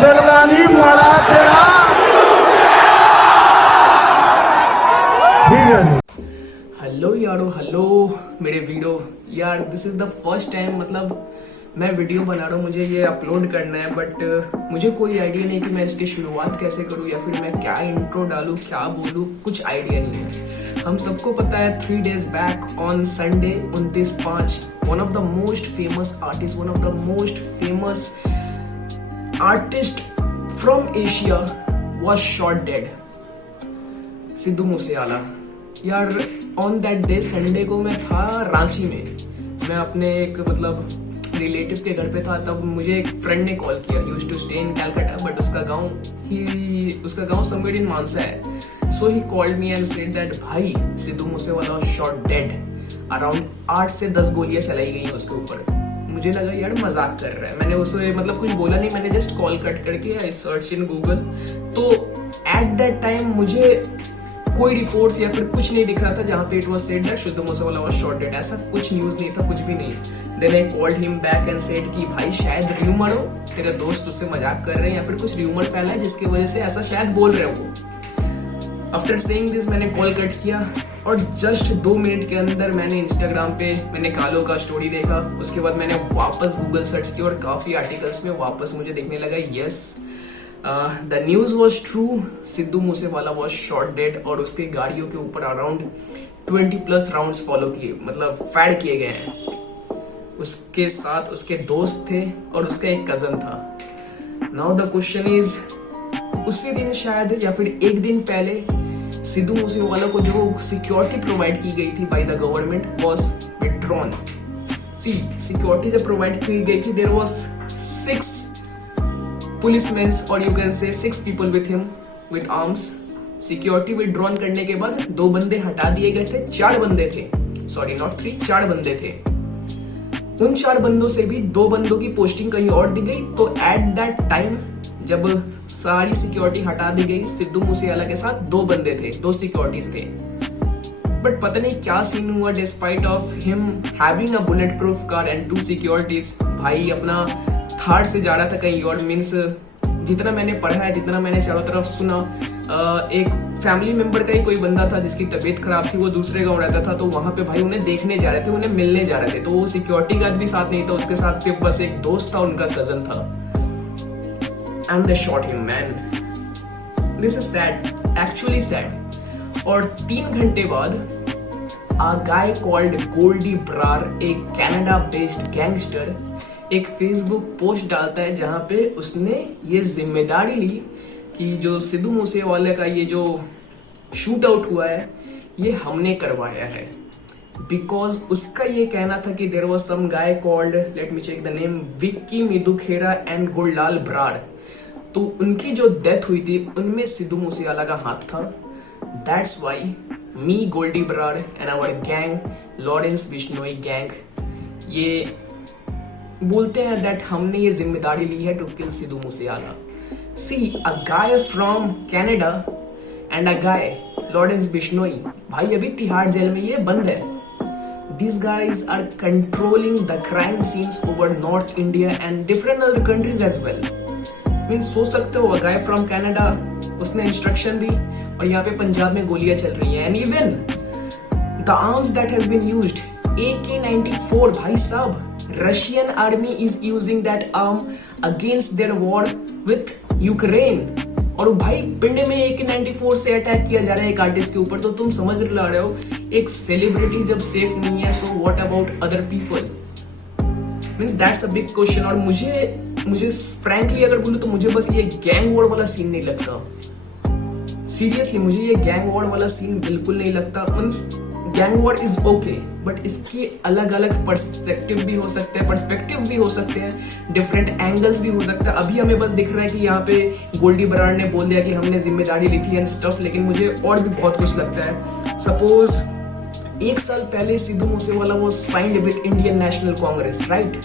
शेरदानी मारा तेरा ठीक है। हेलो यारो, हेलो मेरे वीडियो यार, this is the first time मतलब मैं वीडियो बना रहा हूँ, मुझे ये अपलोड करना है, बट मुझे कोई आइडिया नहीं कि मैं इसकी शुरुआत कैसे करूँ या फिर मैं क्या इंट्रो डालूँ, क्या बोलूँ, कुछ आइडिया नहीं है। हम सबको पता है 3 days back on Sunday 29/5 one of the most famous artist, one of the most famous artist from Asia was shot dead, Sidhu Moosewala. यार ऑन दैट डे संडे को मैं था रांची में, मैं अपने एक मतलब रिलेटिव के घर पे था। तब मुझे एक फ्रेंड ने कॉल किया, he used to stay in Calcutta but उसका गांव समवेयर इन मानसा है। So he called me and said that भाई Sidhu Moosewala was shot dead, around 8 से 10 गोलियां चलाई गई उसके ऊपर। मुझे लगा यार मजाक कर रहा है, मैंने उसे मतलब कुछ बोला नहीं, मैंने जस्ट कॉल कट करके आई सर्च इन गूगल। तो एट दैट टाइम मुझे कोई रिपोर्ट्स या फिर कुछ नहीं दिख रहा था जहां पे it was said that Sidhu Moosewala was shot dead, ऐसा कुछ न्यूज नहीं था, कुछ भी नहीं। Then I called him back and said कि भाई शायद र्यूमर हो, तेरे दोस्त उससे मजाक कर रहे हैं या फिर कुछ र्यूमर फैला है जिसकी वजह से ऐसा शायद बोल रहे हो। आफ्टर सेइंग दिस मैंने कॉल कट किया और जस्ट 2 मिनट के अंदर मैंने इंस्टाग्राम पे मैंने कालो का स्टोरी देखा। उसके बाद मैंने वापस गूगल सर्च किया और काफी आर्टिकल्स में वापस मुझे देखने लगा yes the news was true, Sidhu Moosewala was shot dead. और उसके गाड़ियों के ऊपर अराउंड 20+ राउंड्स फॉलो किए, मतलब फायर किए गए हैं। उसके साथ उसके दोस्त थे और उसका एक कजन था। नाउ द क्वेश्चन इज, उसी दिन शायद या फिर एक दिन पहले सिद्धू मूसेवाला को जो सिक्योरिटी प्रोवाइड की गई थी by the government was withdrawn. See security जब प्रोवाइड की गई थी देयर वाज 6 पुलिसमैन और you can say 6 people with him with arms. Security withdrawn करने के बाद 2 बंदे हटा दिए गए थे, 4 बंदे थे, सॉरी नॉट 3, 4 बंदे थे। उन 4 बंदों से भी 2 बंदों की पोस्टिंग कहीं और दी गई। तो एट दैट टाइम जब सारी सिक्योरिटी हटा दी गई, सिद्धू मूसेवाला के साथ 2 बंदे थे, 2 सिक्योरिटीज थे। बट पता नहीं क्या सीन हुआ, despite of him having a bullet proof car and 2 securities, भाई अपना थार से जा रहा था कहीं और। मीन्स जितना मैंने पढ़ा है, जितना मैंने चारों तरफ सुना, एक फैमिली मेंबर का ही कोई बंदा था जिसकी तबीयत खराब थी, वो दूसरे गांव रहता था, तो वहां पे भाई उन्हें देखने जा रहे थे, उन्हें मिलने जा रहे थे। तो वो सिक्योरिटी गार्ड भी साथ नहीं था, उसके साथ सिर्फ बस एक दोस्त था, उनका कजन था। And they shot him man. This is sad, actually sad. और 3 घंटे बाद अ गाय कॉल्ड गोल्डी ब्रार, एक कनाडा बेस्ड गैंगस्टर, एक फेसबुक पोस्ट डालता है जहां पे उसने ये जिम्मेदारी ली कि जो सिद्धू मूसेवाला का ये जो शूट आउट हुआ है ये हमने करवाया है। बिकॉज उसका ये कहना था कि there was some guy called, let me check the name, Vicky Midukhera and Gurlal Brar. तो उनकी जो डेथ हुई थी उनमें सिद्धू मूसेवाला का हाथ था। That's why me Goldy Brar and our gang Lawrence Bishnoi gang ये बोलते हैं दैट हमने ये जिम्मेदारी ली है to kill Sidhu Moosewala. See a guy from Canada and a guy Lawrence Bishnoi, भाई अभी तिहाड़ जेल में ये बंद है। These guys are controlling the crime scenes over North India and different other countries as well. Means सोच सकते हो, अ गाय फ्रॉम कनाडा, उसने इंस्ट्रक्शन दी और यहाँ पे पंजाब में गोलियां चल रही हैं। And even the arms that has been used, AK-94, भाई साहब Russian army is using that arm against their war with Ukraine. और भाई पिंड में AK-94 से अटैक किया जा रहा है एक आर्टिस्ट के ऊपर। तो तुम समझ रहे हो, एक सेलिब्रिटी जब सेफ नहीं है, so what about other people? Means that's a big question. और मुझे फ्रैंकली अगर बोलूं तो मुझे बस ये गैंग वॉर वाला सीन नहीं लगता। सीरियसली मुझे ये गैंग वॉर वाला सीन बिल्कुल नहीं लगता। Means gang war is okay, but इसके अलग अलग पर्सपेक्टिव भी हो सकते हैं, डिफरेंट एंगल्स भी हो सकता है। अभी हमें बस दिख रहा है कि यहाँ पे गोल्डी ब्रार ने बोल दिया कि हमने जिम्मेदारी ली थी एंड स्टफ, लेकिन मुझे और भी बहुत कुछ लगता है। सपोज 1 साल पहले सिद्धू मूसेवाला वो signed with Indian national Congress, right?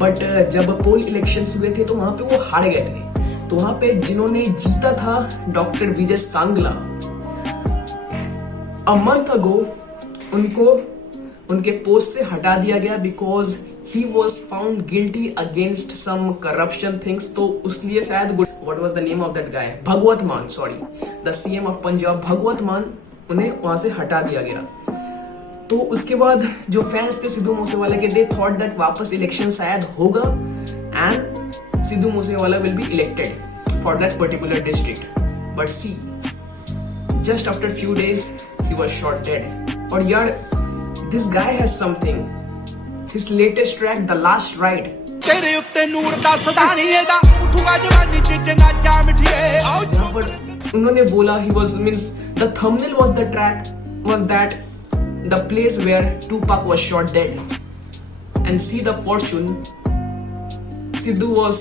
But जब पोल इलेक्शंस हुए थे तो वहां पे वो हार गए थे। तो वहां पे जिन्होंने जीता था doctor Vijay Sangla, a month ago उनको उनके पोस्ट से हटा दिया गया because he was found guilty against some corruption things, तो उसलिए शायद what was the name of that guy, भगवत मान, sorry, the CM of Punjab, भगवत मान, उन्हें वहां से हटा दिया गया। तो उसके बाद जो फैंस थे सिद्धू मूसेवाला के, दे थॉट दैट वापस इलेक्शन शायद होगा and Sidhu Moosewala will be elected for that particular district, but see just after few days he was shot dead. और यार this guy has something, his latest track the last ride, तेरे उत्ते नूर दा सदा नहीं एदा उठूगा जवानी च जनाजा मिठिए, जहां पर उन्होंने बोला he was means the thumbnail was the track was that the place where Tupac was shot dead, and see the fortune, Sidhu was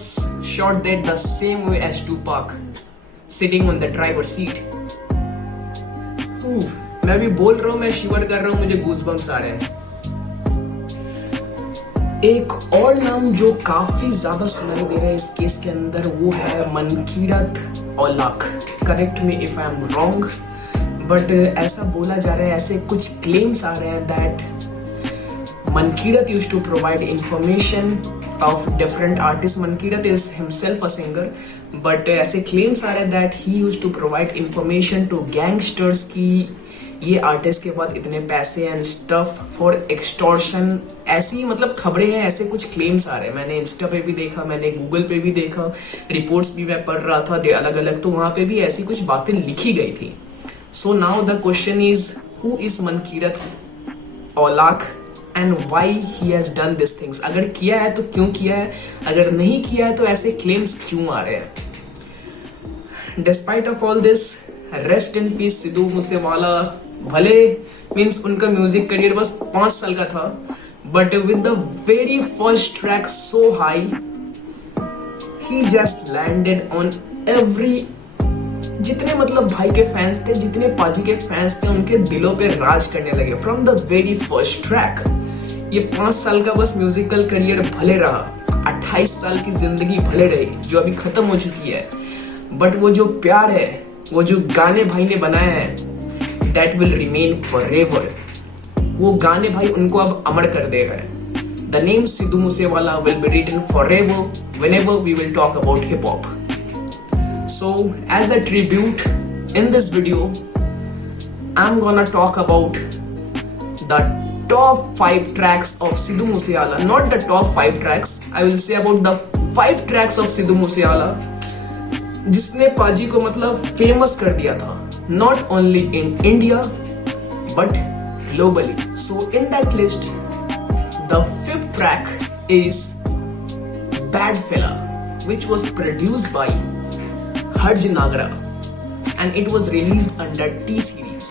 shot dead the same way as Tupac, sitting on the driver's seat. मैं भी बोल रहा हूँ, मैं शिवर कर रहा हूँ, मुझे गूज़बम्स आ रहे हैं। एक और नाम जो काफी ज्यादा सुनाई दे रहा है इस केस के अंदर, वो है Mankirat Aulakh. Correct me if I am wrong, but ऐसा बोला जा रहा है, ऐसे कुछ क्लेम्स आ रहे हैं that Mankirt used to provide information of different artist. Mankirt is himself a singer, but ऐसे क्लेम्स आ रहे हैं that he used to provide information to gangsters की ये आर्टिस्ट के बाद इतने पैसे एंड स्टफ फॉर एक्सटॉर्शन। ऐसी मतलब खबरें हैं, ऐसे कुछ क्लेम्स आ रहे हैं। मैंने इंस्टा पे भी देखा, मैंने गूगल पे भी देखा, रिपोर्ट्स भी मैं पढ़ रहा था अलग अलग, तो वहां पे भी ऐसी कुछ बातें लिखी गई थी। So now the question is, who is Mankirat Aulakh and why he has done these things? अगर किया है तो क्यों किया है, अगर नहीं किया है तो ऐसे claims क्यों आ रहे हैं? Despite of all this, rest in peace Sidhu Moosewala. भले मीन्स उनका म्यूजिक करियर बस 5 साल का था, but with the very first track so high, he just landed on every, जितने मतलब भाई के फैंस थे, जितने पाजी के फैंस थे, उनके दिलों पे राज करने लगे from the very first track. ये 5 साल का बस म्यूजिकल करियर भले रहा, 28 साल की जिंदगी भले रही जो अभी खत्म हो चुकी है, बट वो जो प्यार है, वो जो गाने भाई ने बनाए हैं, दैट विल रिमेन फॉरएवर। वो गाने भाई उनको अब अमर कर देगा। The name Sidhu Moosewala will be written forever whenever we will talk about hip hop. So as a tribute in this video, I'm gonna talk about the top 5 tracks of Sidhu Moosewaala. Not the top 5 tracks, I will say about the 5 tracks of Sidhu Moosewaala जिसने पाजी को मतलब famous कर दिया था, not only in India but globally. So in that list, the 5th track is Bad Fella, which was produced by Harj Nagra and it was released under T series.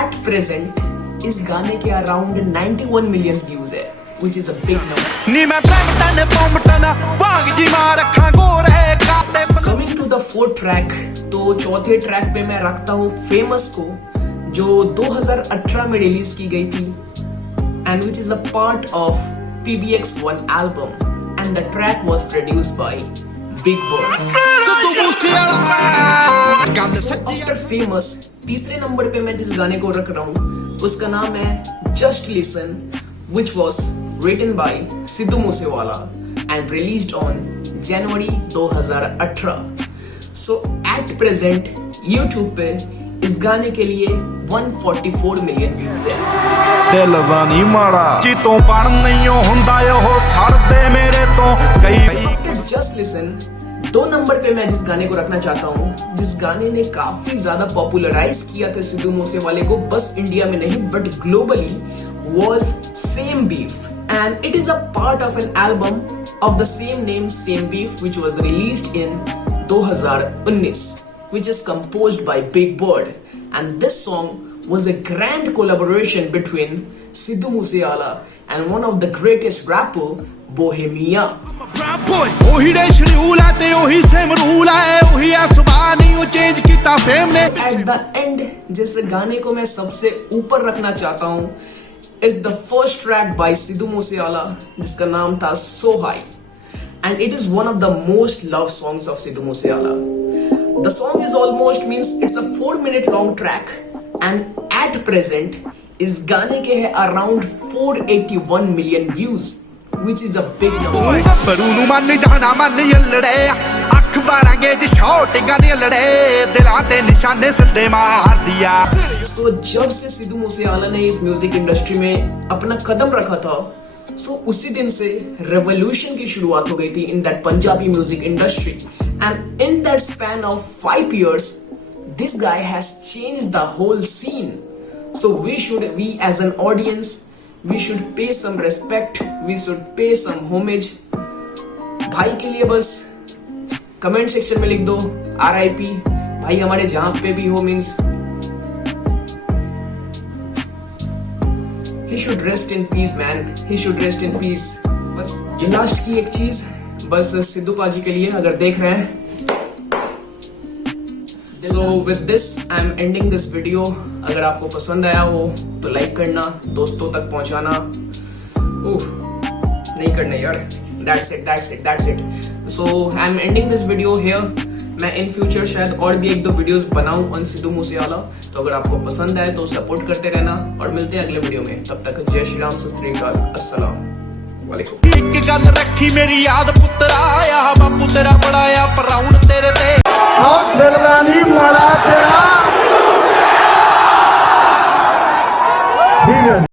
At present इस गाने के around 91 million views है, which is a big number. नी मैं Brampton पॉम्पटन भाग जी मार रखा गोर है काते। Coming to the 4th track, तो चौथे ट्रैक पे मैं रखता हूँ फेमस को, जो 2018 में रिलीज की गई थी and which is a part of PBX1 album and the track was produced by Big Bird. After famous, तीसरे नंबर पे मैं जिस गाने को रख रहा हूँ उसका नाम है Just Listen, which was written by Sidhu Moosewala and released on January 2018. So at present YouTube पे इस गाने के लिए 144 मिलियन व्यूज है। दिल दा नहीं माड़ा जी तो पढ़ नहीं हुंदा ओह सड़ दे मेरे तो कई। जस्ट लिसन 2 नंबर पे मैं जिस गाने को रखना चाहता हूँ, जिस गाने ने काफी ज्यादा पॉपुलराइज किया था सिद्धू मूसेवाले को, बस इंडिया में नहीं but globally, was Same Beef and it is a part of an album of the same name Same Beef which was released in 2019, which is composed by Big Bird, and this song was a grand collaboration between Sidhu Moosewaala and one of the greatest rapper Bohemia. ओही दे schedule है ते ओही same rule है, ओही सुबह नहीं वो change कीता फेम ने। At the end जिस गाने को मैं सबसे ऊपर रखना चाहता हूँ, it's the first track by Sidhu Moosewaala जिसका नाम था So High, and it is one of the most loved songs of Sidhu Moosewaala. The song is almost means it's a 4-minute long track and at present इस गाने के है around 481 million views. which is a big number. ਤੂੰ ਗੱਭਰੂ ਨੂੰ ਮੰਨ ਜਾਣਾ ਮੰਨ ਯੱਲੜੇ ਅੱਖ ਬਾਰਾਂਗੇ ਜੀ ਸ਼ੌਟਿੰਗਾਂ ਦੀਆਂ ਲੜੇ ਦਿਲਾਂ ਤੇ ਨਿਸ਼ਾਨੇ ਸਿੱਧੇ ਮਾਰਦੀ ਆ So जब से सिद्धू मूसेवाला ने इस म्यूजिक इंडस्ट्री में अपना कदम रखा था, so उसी दिन से रेवोल्यूशन की शुरुआत हो गई थी in that Punjabi music industry. And in that span of 5 years, this guy has changed the whole scene. So we as an audience, we should pay some respect, we should pay some homage. भाई के लिए बस comment section में लिख दो RIP. भाई हमारे जहां पे भी हो means he should rest in peace man, he should rest in peace. बस ये लास्ट की एक चीज बस सिद्धू पाजी के लिए अगर देख रहे हैं. So with this I am ending this video. अगर आपको पसंद आया हो तो लाइक करना, दोस्तों तक पहुंचाना. नहीं करना यार. That's it. So I am ending this video here. मैं इन फ्यूचर शायद और भी 1-2 वीडियोस बनाऊं ऑन सिद्धू मूसेवाला. तो अगर आपको पसंद आए तो सपोर्ट करते रहना और मिलते हैं अगले वीडियो में. तब तक जय श्री राम, सत श्री अकाल, अस्सलाम वालेकुम. ਇੱਕ ਗੱਲ ਰੱਖੀ ਮੇਰੀ ਯਾਦ ਪੁੱਤਰਾ ਆ ਬਾਪੂ ਤੇਰਾ ਬੜਾ ਆ ਪ੍ਰਾਊਡ ਤੇਰੇ ਤੇ ਆਹ ਦਿਲਦਾ ਨਹੀਂ ਮਾੜਾ ਤੇਰਾ ਠੀਕ ਹੈ